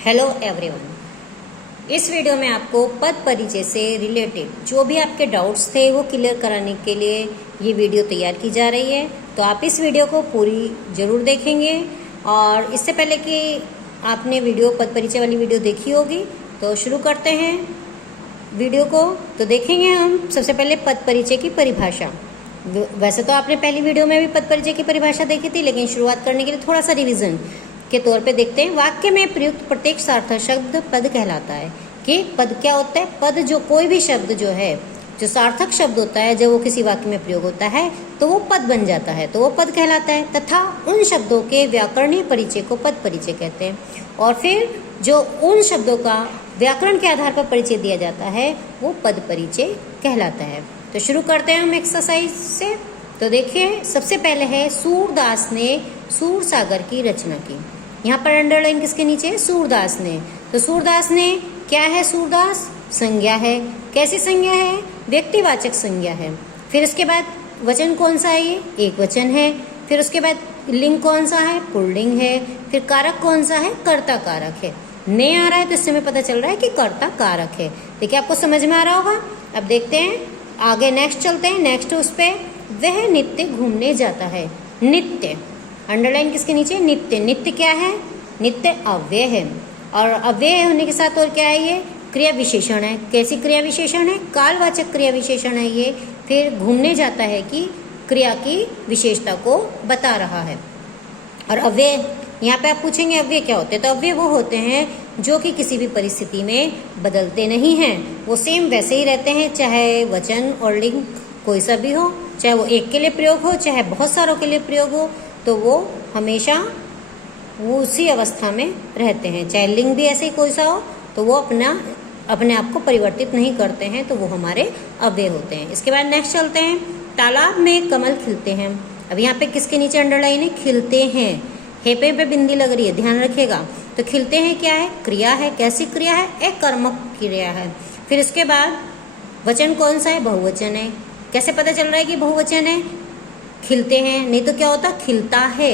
Hello everyone. इस video में आपको पद परिचय से रिलेटेड जो भी आपके डाउट्स थे वो क्लियर कराने के लिए ये वीडियो तैयार की जा रही है। तो आप इस वीडियो को पूरी ज़रूर देखेंगे। और इससे पहले कि आपने पद परिचय वाली वीडियो देखी होगी तो शुरू करते हैं वीडियो को। तो देखेंगे हम सबसे पहले पद परिचय की परिभाषा। वैसे तो आपने पहली वीडियो में भी पद परिचय की परिभाषा देखी थी, लेकिन शुरुआत करने के लिए थोड़ा सा रिवीजन के तौर पे देखते हैं। वाक्य में प्रयुक्त प्रत्येक सार्थक शब्द पद कहलाता है। कि पद क्या होता है? पद जो कोई भी शब्द जो है, जो सार्थक शब्द होता है, जब वो किसी वाक्य में प्रयोग होता है तो वो पद बन जाता है, तो वो पद कहलाता है। तथा उन शब्दों के व्याकरणीय परिचय को पद परिचय कहते हैं। और फिर जो उन शब्दों का व्याकरण के आधार पर परिचय दिया जाता है वो पद परिचय कहलाता है। तो शुरू करते हैं हम एक्सरसाइज से। तो देखिए, सबसे पहले है सूरदास ने सूरसागर की रचना की। यहाँ पर अंडरलाइन किसके नीचे है? सूरदास ने। तो सूरदास ने क्या है? सूरदास संज्ञा है। कैसी संज्ञा है? व्यक्तिवाचक संज्ञा है। फिर उसके बाद वचन कौन सा है? ये एक वचन है। फिर उसके बाद लिंग कौन सा है? पुल्लिंग है। फिर कारक कौन सा है? कर्ता कारक है। ने आ रहा है तो इससे हमें पता चल रहा है कि कर्ता कारक है। देखिए, आपको समझ में आ रहा होगा। अब देखते हैं आगे, नेक्स्ट चलते हैं। नेक्स्ट उस पे वह नित्य घूमने जाता है। नित्य अंडरलाइन किसके नीचे? नित्य। नित्य क्या है? नित्य अव्यय है। और अव्यय होने के साथ और क्या है? ये क्रिया विशेषण है। कैसी क्रिया विशेषण है? कालवाचक क्रिया विशेषण है ये। फिर घूमने जाता है कि क्रिया की विशेषता को बता रहा है। और अव्यय, यहाँ पे आप पूछेंगे अव्यय क्या होते हैं? तो अव्यय वो होते हैं जो कि किसी भी परिस्थिति में बदलते नहीं हैं, वो सेम वैसे ही रहते हैं, चाहे वचन और लिंग कोई सा भी हो, चाहे वो एक के लिए प्रयोग हो चाहे बहुत सारों के लिए प्रयोग हो, तो वो हमेशा वो उसी अवस्था में रहते हैं। चाहे लिंग भी ऐसे ही कोई सा हो तो वो अपने आप को परिवर्तित नहीं करते हैं, तो वो हमारे अव्यय होते हैं। इसके बाद नेक्स्ट चलते हैं। तालाब में कमल खिलते हैं। अब यहाँ पे किसके नीचे अंडरलाइन है? खिलते हैं। हेपे पे बिंदी लग रही है, ध्यान रखिएगा। तो खिलते हैं क्या है? क्रिया है। कैसी क्रिया है? एक कर्मक क्रिया है। फिर इसके बाद वचन कौन सा है? बहुवचन है। कैसे पता चल रहा है कि बहुवचन है? खिलते हैं, नहीं तो क्या होता? खिलता है।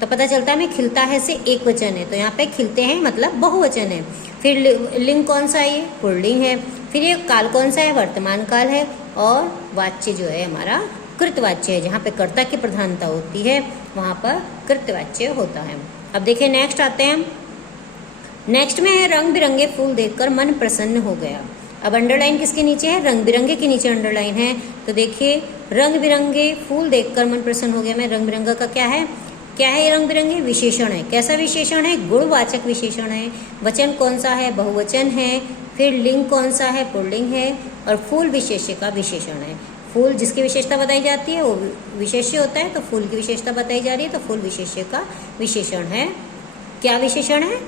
तो पता चलता है हमें खिलता है से एक वचन है, तो यहाँ पे खिलते हैं मतलब बहुवचन है। फिर लिंग कौन सा है? ये पुल्लिंग है। फिर ये काल कौन सा है? वर्तमान काल है। और वाच्य जो है हमारा कृतवाच्य है। जहाँ पे कर्ता की प्रधानता होती है वहाँ पर कृतवाच्य होता है। अब देखिए, नेक्स्ट आते हैं। नेक्स्ट में है रंग बिरंगे फूल देखकर मन प्रसन्न हो गया। अब अंडरलाइन किसके नीचे है? रंग बिरंगे के नीचे अंडरलाइन है। तो देखिए, रंग बिरंगे फूल देखकर मन प्रसन्न हो गया में रंग बिरंगा का क्या है? क्या है? रंग बिरंगे विशेषण है। कैसा विशेषण है? गुणवाचक विशेषण है। वचन कौन सा है? बहुवचन है। फिर लिंग कौन सा है? पुल्लिंग है। और फूल विशेष्य का विशेषण है। फूल जिसकी विशेषता बताई जाती है वो विशेष्य होता है, तो फूल की विशेषता बताई जा रही है, तो फूल विशेष्य का विशेषण है। क्या विशेषण है?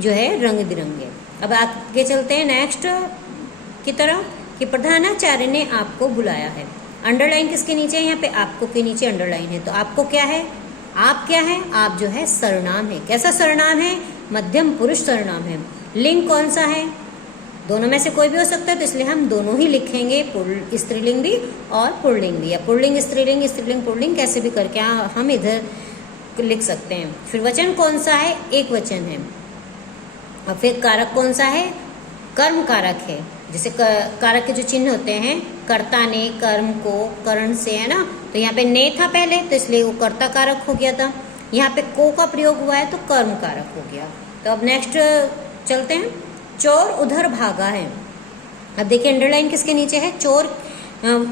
जो है रंग बिरंगे। अब आगे चलते हैं नेक्स्ट की तरफ कि प्रधानाचार्य ने आपको बुलाया है। अंडरलाइन किसके नीचे है? यहाँ पे आपको के नीचे अंडरलाइन है। तो आपको क्या है? आप क्या है? आप जो है सर्वनाम है। कैसा सर्वनाम है? मध्यम पुरुष सर्वनाम है। लिंग कौन सा है? दोनों में से कोई भी हो सकता है, तो इसलिए हम दोनों ही लिखेंगे, स्त्रीलिंग भी और पुल्लिंग भी, या पुल्लिंग स्त्रीलिंग, स्त्रीलिंग पुल्लिंग, कैसे भी करके हम इधर लिख सकते हैं। फिर वचन कौन सा है? एक वचन है। और फिर कारक कौन सा है? कर्म कारक है। जैसे कारक के जो चिन्ह होते हैं, कर्ता ने कर्म को कर्ण से, है ना, तो यहाँ पे ने था पहले, तो इसलिए वो कर्ता कारक हो गया था। यहाँ पे को का प्रयोग हुआ है तो कर्म कारक हो गया। तो अब नेक्स्ट चलते हैं। चोर उधर भागा है। अब देखिए, अंडरलाइन किसके नीचे है? चोर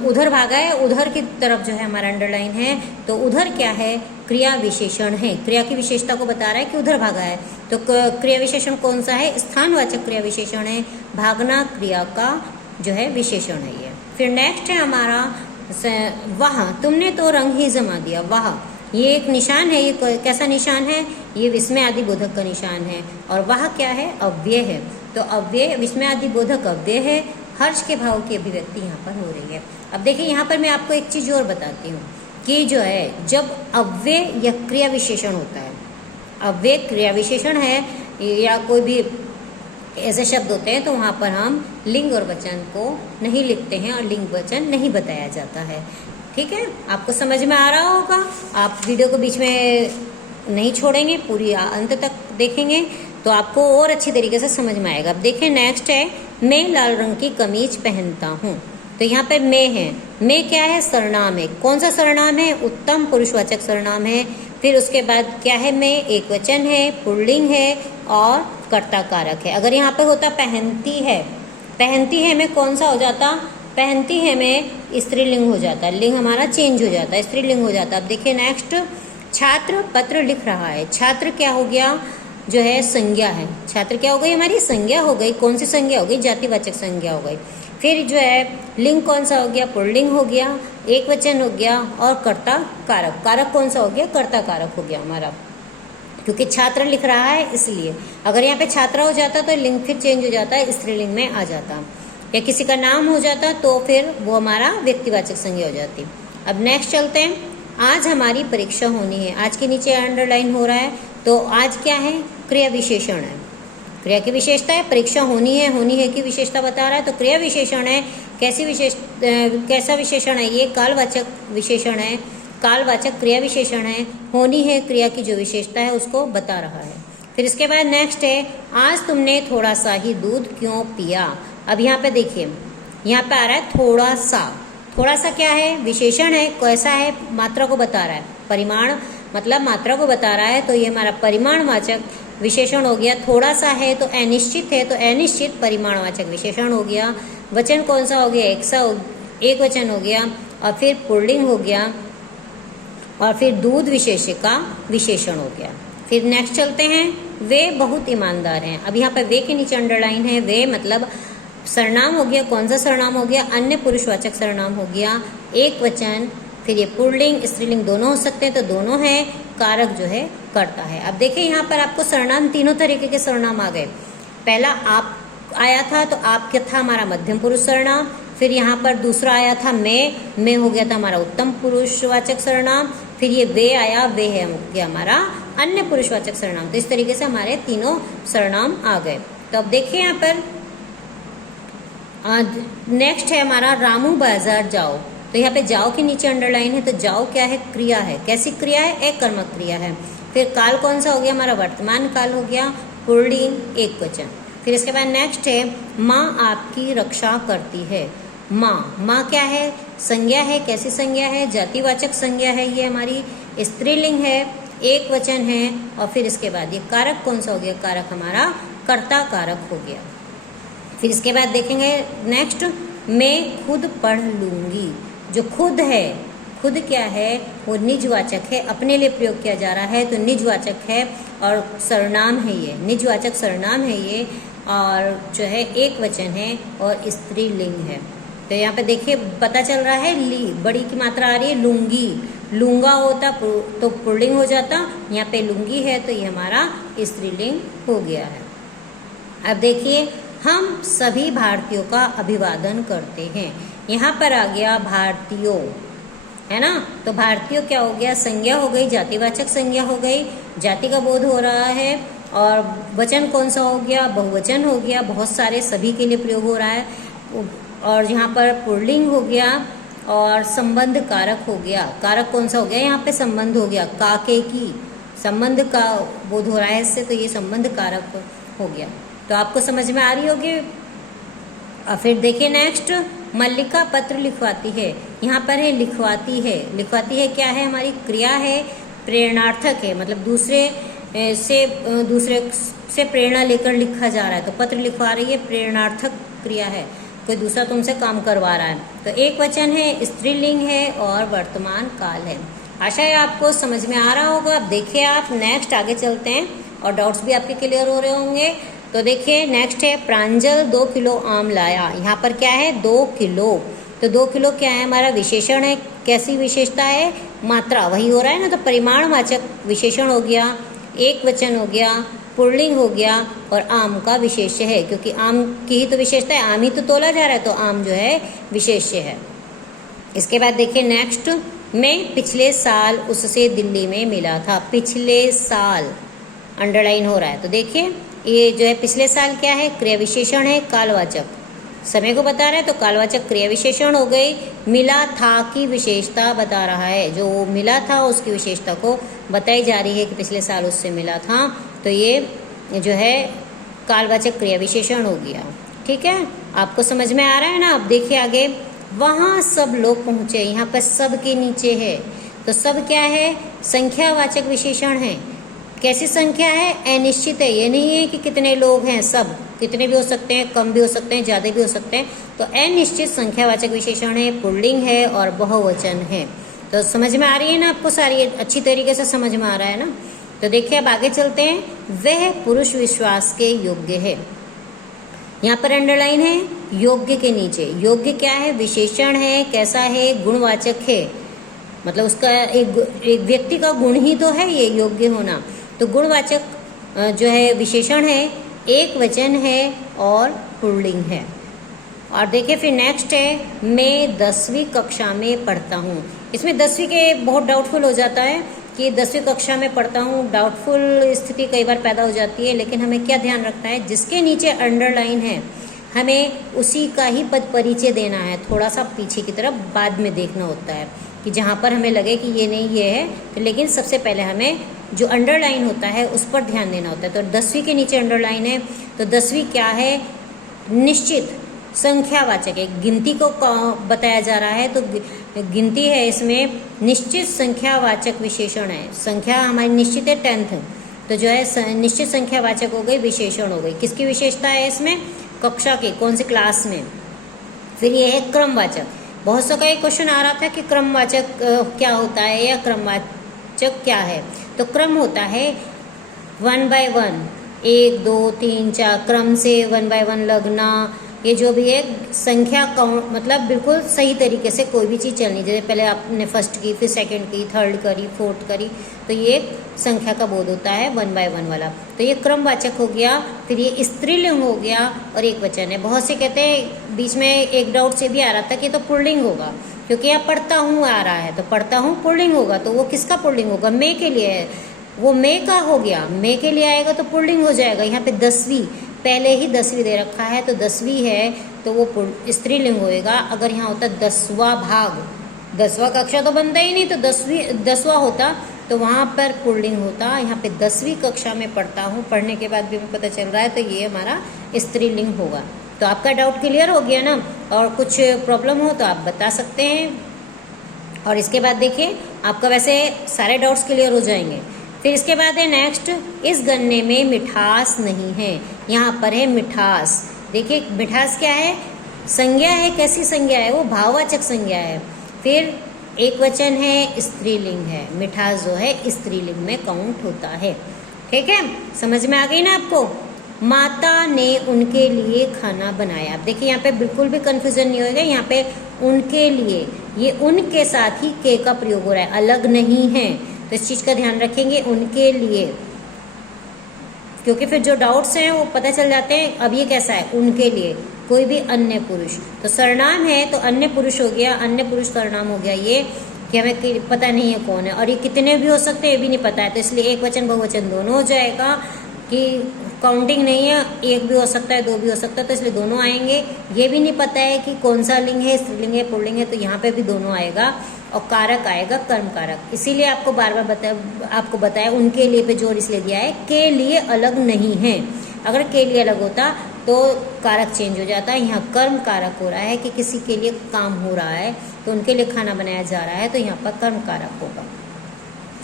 उधर भागा है। उधर की तरफ जो है हमारा अंडरलाइन है। तो उधर क्या है? क्रिया विशेषण है। क्रिया की विशेषता को बता रहा है कि उधर भागा है। तो क्रिया विशेषण कौन सा है? स्थानवाचक क्रिया विशेषण है। भागना क्रिया का जो है विशेषण है ये। फिर नेक्स्ट है हमारा वाह, तुमने तो रंग ही जमा दिया। वाह, ये एक निशान है। ये कैसा निशान है? ये विस्मय आदि बोधक का निशान है। और वाह क्या है? अव्यय है। तो अव्यय, विस्मय आदि बोधक अव्यय है। हर्ष के भाव की अभिव्यक्ति यहाँ पर हो रही है। अब देखिए, यहाँ पर मैं आपको एक चीज और बताती हूँ कि जो है जब अव्यय या क्रिया विशेषण होता है, अव्यय क्रिया विशेषण है या कोई भी ऐसे शब्द होते हैं, तो वहाँ पर हम लिंग और वचन को नहीं लिखते हैं और लिंग वचन नहीं बताया जाता है। ठीक है, आपको समझ में आ रहा होगा। आप वीडियो को बीच में नहीं छोड़ेंगे, पूरी अंत तक देखेंगे तो आपको और अच्छी तरीके से समझ में आएगा। अब देखिए नेक्स्ट है, मैं लाल रंग की कमीज पहनता हूँ। तो यहाँ पे मैं है, मैं क्या है, सर्वनाम है। कौन सा सर्वनाम है, उत्तम पुरुषवाचक सर्वनाम है। फिर उसके बाद क्या है, मैं एक वचन है, पुल्लिंग है और कर्ता कारक है। अगर यहाँ पे होता पहनती है में कौन सा हो जाता, पहनती है में स्त्रीलिंग हो जाता, लिंग हमारा चेंज हो जाता, स्त्रीलिंग हो जाता। अब देखिए नेक्स्ट, छात्र पत्र लिख रहा है। छात्र क्या हो गया, जो है संज्ञा है। छात्र क्या हो गई, हमारी संज्ञा हो गई। कौन सी संज्ञा हो गई, जातिवाचक संज्ञा हो गई। फिर जो है लिंग कौन सा हो गया, पुल्लिंग हो गया, एक वचन हो गया और कर्ता कारक। कारक कौन सा हो गया, कर्ता कारक हो गया हमारा, क्योंकि छात्र लिख रहा है इसलिए। अगर यहाँ पे छात्रा हो जाता तो लिंग फिर चेंज हो जाता है, स्त्रीलिंग में आ जाता, या किसी का नाम हो जाता तो फिर वो हमारा व्यक्तिवाचक संज्ञा हो जाती। अब नेक्स्ट चलते हैं, आज हमारी परीक्षा होनी है। आज के नीचे अंडरलाइन हो रहा है, तो आज क्या है, क्रिया विशेषण है। क्रिया की विशेषता है, परीक्षा होनी है की विशेषता बता रहा है, तो क्रिया विशेषण है। कैसा विशेषण है ये, कालवाचक विशेषण है, कालवाचक क्रिया विशेषण है। होनी है क्रिया की जो विशेषता है उसको बता रहा है। फिर इसके बाद नेक्स्ट है, आज तुमने थोड़ा सा ही दूध क्यों पिया। अब यहाँ पे देखिए, यहाँ पे आ रहा है थोड़ा सा। थोड़ा सा क्या है, विशेषण है, कैसा है, मात्रा को बता रहा है। परिमाण मतलब मात्रा को बता रहा है, तो ये हमारा परिमाणवाचक विशेषण हो गया। थोड़ा सा है तो अनिश्चित है, तो अनिश्चित परिमाणवाचक विशेषण हो गया। वचन कौन सा हो गया, एक वचन हो गया, और फिर पुल्लिंग हो गया, और फिर दूध विशेष्य का विशेषण हो गया। फिर नेक्स्ट चलते हैं, वे बहुत ईमानदार हैं। अब यहाँ पे वे के नीचे अंडरलाइन है, वे मतलब सर्वनाम हो गया। कौन सा सर्वनाम हो गया, अन्य पुरुषवाचक सर्वनाम हो गया, एक वचन। फिर ये पुल्लिंग स्त्रीलिंग दोनों हो सकते हैं, तो दोनों है। कारक जो है करता है। अब देखिए यहाँ पर आपको सर्वनाम, तीनों तरीके के सर्वनाम आ गए। पहला आप आया था, तो आप क्या था, हमारा मध्यम पुरुष सर्वनाम। फिर यहाँ पर दूसरा आया था मैं हो गया था हमारा उत्तम पुरुषवाचक सर्वनाम। फिर ये वे आया, वे है गया हमारा अन्य पुरुषवाचक सर्वनाम। तो इस तरीके से हमारे तीनों सर्वनाम आ गए। तो अब देखिए यहाँ पर नेक्स्ट है हमारा, रामू बाजार जाओ। तो यहाँ पे जाओ के नीचे अंडरलाइन है, तो जाओ क्या है, क्रिया है। कैसी क्रिया है, एक कर्मक क्रिया है। फिर काल कौन सा हो गया, हमारा वर्तमान काल हो गया, पुल्लिंग एक वचन। फिर इसके बाद नेक्स्ट है, माँ आपकी रक्षा करती है। माँ क्या है, संज्ञा है। कैसी संज्ञा है, जातिवाचक संज्ञा है, ये हमारी स्त्रीलिंग है, एक वचन है। और फिर इसके बाद ये कारक कौन सा हो गया, कारक हमारा कर्ता कारक हो गया। फिर इसके बाद देखेंगे नेक्स्ट, मैं खुद पढ़ लूंगी। जो खुद है, खुद क्या है, वो निजवाचक है, अपने लिए प्रयोग किया जा रहा है, तो निजवाचक है और सर्वनाम है, ये निजवाचक सर्वनाम है ये, और जो है एक वचन है और स्त्रीलिंग है। तो यहाँ पे देखिए पता चल रहा है, ली बड़ी की मात्रा आ रही है, लूंगी। लूंगा होता तो पुल्लिंग हो जाता, यहाँ पे लूंगी है तो ये हमारा स्त्रीलिंग हो गया है। अब देखिए, हम सभी भारतीयों का अभिवादन करते हैं। यहाँ पर आ गया भारतीयों, है ना, तो भारतीयों क्या हो गया, संज्ञा हो गई, जातिवाचक संज्ञा हो गई, जाति का बोध हो रहा है। और वचन कौन सा हो गया, बहुवचन हो गया, बहुत सारे सभी के लिए प्रयोग हो रहा है। और यहाँ पर पुल्लिंग हो गया और संबंध कारक हो गया। कारक कौन सा हो गया, यहाँ पे संबंध हो गया, काके की संबंध का बोध हो रहा है इससे, तो ये संबंध कारक हो गया। तो आपको समझ में आ रही होगी। और फिर देखिए नेक्स्ट, मल्लिका पत्र लिखवाती है। यहाँ पर है लिखवाती है। लिखवाती है क्या है, हमारी क्रिया है, प्रेरणार्थक है, मतलब दूसरे से प्रेरणा लेकर लिखा जा रहा है, तो पत्र लिखवा रही है, प्रेरणार्थक क्रिया है, कोई दूसरा तुमसे काम करवा रहा है। तो एक वचन है, स्त्रीलिंग है और वर्तमान काल है। आशा है आपको समझ में आ रहा होगा। अब देखिए आप नेक्स्ट आगे चलते हैं और डाउट्स भी आपके क्लियर हो रहे होंगे। तो देखिए नेक्स्ट है, प्रांजल 2 किलो आम लाया। यहाँ पर क्या है, 2 किलो। तो 2 किलो क्या है, हमारा विशेषण है। कैसी विशेषता है, मात्रा वही हो रहा है ना, तो परिमाणवाचक विशेषण हो गया, एक वचन हो गया, पुल्लिंग हो गया, और आम का विशेष्य है, क्योंकि आम की ही तो विशेषता है, आम ही तो तोला जा रहा है, तो आम जो है विशेष्य है। इसके बाद देखिए नेक्स्ट, मैं पिछले साल उससे दिल्ली में मिला था। पिछले साल अंडरलाइन हो रहा है, तो देखिए ये जो है पिछले साल क्या है, क्रिया विशेषण है, कालवाचक समय को बता रहा है, तो कालवाचक क्रिया विशेषण हो गई। मिला था की विशेषता बता रहा है, जो मिला था उसकी विशेषता को बताई जा रही है कि पिछले साल उससे मिला था, तो ये जो है कालवाचक क्रिया विशेषण हो गया। ठीक है, आपको समझ में आ रहा है ना। अब देखिए आगे, वहां सब लोग पहुंचे, यहाँ पर सब के नीचे है तो सब क्या है, संख्यावाचक विशेषण है। कैसी संख्या है, अनिश्चित है, ये नहीं है कि कितने लोग हैं, सब कितने भी हो सकते हैं, कम भी हो सकते हैं, ज्यादा भी हो सकते हैं। तो अनिश्चित संख्यावाचक विशेषण है, पुल्लिंग है और बहुवचन है। तो समझ में आ रही है ना आपको, सारी अच्छी तरीके से समझ में आ रहा है ना। तो देखिए अब आगे चलते हैं, वह पुरुष विश्वास के योग्य है। यहाँ पर अंडरलाइन है, योग्य के नीचे। योग्य क्या है, विशेषण है, कैसा है, गुणवाचक है, मतलब उसका एक व्यक्ति का गुण ही तो है ये योग्य होना। तो गुणवाचक जो है विशेषण है, एक वचन है और पुल्लिंग है। और देखिए फिर नेक्स्ट है, मैं 10वीं कक्षा में पढ़ता हूँ। इसमें 10वीं के बहुत डाउटफुल हो जाता है कि 10वीं कक्षा में पढ़ता हूँ, डाउटफुल स्थिति कई बार पैदा हो जाती है। लेकिन हमें क्या ध्यान रखना है, जिसके नीचे अंडरलाइन है हमें उसी का ही पद परिचय देना है, थोड़ा सा पीछे की तरफ बाद में देखना होता है कि जहाँ पर हमें लगे कि ये नहीं ये है, तो लेकिन सबसे पहले हमें जो अंडरलाइन होता है उस पर ध्यान देना होता है। तो 10वीं के नीचे अंडरलाइन है, तो 10वीं क्या है, निश्चित संख्यावाचक है, गिनती को बताया जा रहा है, तो गिनती है, इसमें निश्चित संख्यावाचक विशेषण है। संख्या हमारी निश्चित है 10th, तो जो है निश्चित संख्यावाचक हो गई, विशेषण हो गई। किसकी विशेषता है इसमें, कक्षा की, कौन सी क्लास में। फिर ये है क्रमवाचक। बहुत सौ का एक क्वेश्चन आ रहा था कि क्रमवाचक क्या होता है या क्रमवाचक क्या है। तो क्रम होता है 1 by 1, 1 2 3 4 क्रम से 1 by 1 लगना, ये जो भी है संख्या काउंट, मतलब बिल्कुल सही तरीके से कोई भी चीज़ चलनी, जैसे पहले आपने फर्स्ट की, फिर सेकंड की, थर्ड करी, फोर्थ करी, तो ये संख्या का बोध होता है 1 by 1 वाला। तो ये क्रमवाचक हो गया। फिर ये स्त्रीलिंग हो गया और एक वचन है। बहुत से कहते हैं, बीच में एक डाउट से भी आ रहा था कि तो पुल्लिंग होगा, क्योंकि यहाँ पढ़ता हूँ आ रहा है, तो पढ़ता हूँ पुल्लिंग होगा, तो वो किसका पुल्लिंग होगा, मैं के लिए है, वो मैं का हो गया, मैं के लिए आएगा तो पुल्लिंग हो जाएगा। यहाँ पे 10वीं, पहले ही 10वीं दे रखा है, तो 10वीं है तो वो स्त्रीलिंग होएगा। अगर यहाँ होता 10वां भाग, 10वां कक्षा तो बनता ही नहीं, तो 10वां होता तो वहाँ पर पुल्लिंग होता। यहाँ पे 10वीं कक्षा में पढ़ता हूँ, पढ़ने के बाद भी हमें पता चल रहा है, तो ये हमारा स्त्रीलिंग होगा। तो आपका डाउट क्लियर हो गया ना। और कुछ प्रॉब्लम हो तो आप बता सकते हैं। और इसके बाद देखिए आपका वैसे सारे डाउट्स क्लियर हो जाएंगे। फिर इसके बाद है नेक्स्ट, इस गन्ने में मिठास नहीं है। यहाँ पर है मिठास। देखिए मिठास क्या है, संज्ञा है, कैसी संज्ञा है, वो भाववाचक संज्ञा है। फिर एक वचन है, स्त्रीलिंग है, मिठास जो है स्त्रीलिंग में काउंट होता है। ठीक है, समझ में आ गई ना आपको। माता ने उनके लिए खाना बनाया। देखिए यहाँ पे बिल्कुल भी कंफ्यूजन नहीं होगा, यहाँ पे उनके लिए, ये उनके साथ ही के का प्रयोग हो रहा है, अलग नहीं है, तो इस चीज का ध्यान रखेंगे, उनके लिए, क्योंकि फिर जो डाउट्स हैं वो पता चल जाते हैं। अब ये कैसा है, उनके लिए, कोई भी अन्य पुरुष, तो सर्वनाम है तो अन्य पुरुष हो गया, अन्य पुरुष सर्वनाम हो गया, ये कि हमें पता नहीं है कौन है, और ये कितने भी हो सकते हैं ये भी नहीं पता है, तो इसलिए एक वचन बहुवचन दोनों हो जाएगा, कि काउंटिंग नहीं है, एक भी हो सकता है, दो भी हो सकता है, तो इसलिए दोनों आएंगे। ये भी नहीं पता है कि कौन सा लिंग है, स्त्रीलिंग है, पुल्लिंग है, तो यहाँ पे भी दोनों आएगा। और कारक आएगा कर्म कारक, इसीलिए आपको बार बार बताया उनके लिए पे जोर इसलिए दिया है, के लिए अलग नहीं है। अगर के लिए अलग होता तो कारक चेंज हो जाता है। यहाँ कर्म कारक हो रहा है कि किसी के लिए काम हो रहा है, तो उनके लिए खाना बनाया जा रहा है, तो यहाँ पर कर्म कारक होगा।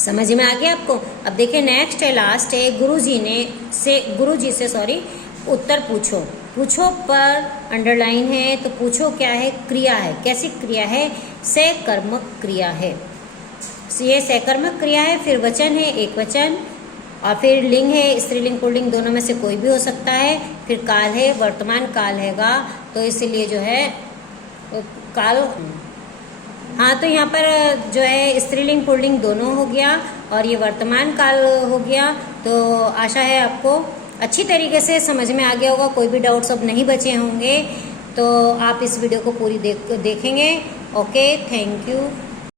समझ में आ गया आपको। अब देखिए नेक्स्ट है, लास्ट है, गुरुजी से उत्तर पूछो। पूछो पर अंडरलाइन है, तो पूछो क्या है, क्रिया है। कैसी क्रिया है, सकर्मक क्रिया है, ये सकर्मक क्रिया है। फिर वचन है, एक वचन, और फिर लिंग है, स्त्रीलिंग पुल्लिंग दोनों में से कोई भी हो सकता है। फिर काल है, वर्तमान काल हैगा, तो इसलिए जो है काल, हाँ, तो यहाँ पर जो है स्त्रीलिंग पुल्लिंग दोनों हो गया, और ये वर्तमान काल हो गया। तो आशा है आपको अच्छी तरीके से समझ में आ गया होगा, कोई भी डाउट्स अब नहीं बचे होंगे। तो आप इस वीडियो को पूरी देखेंगे। Okay, thank you.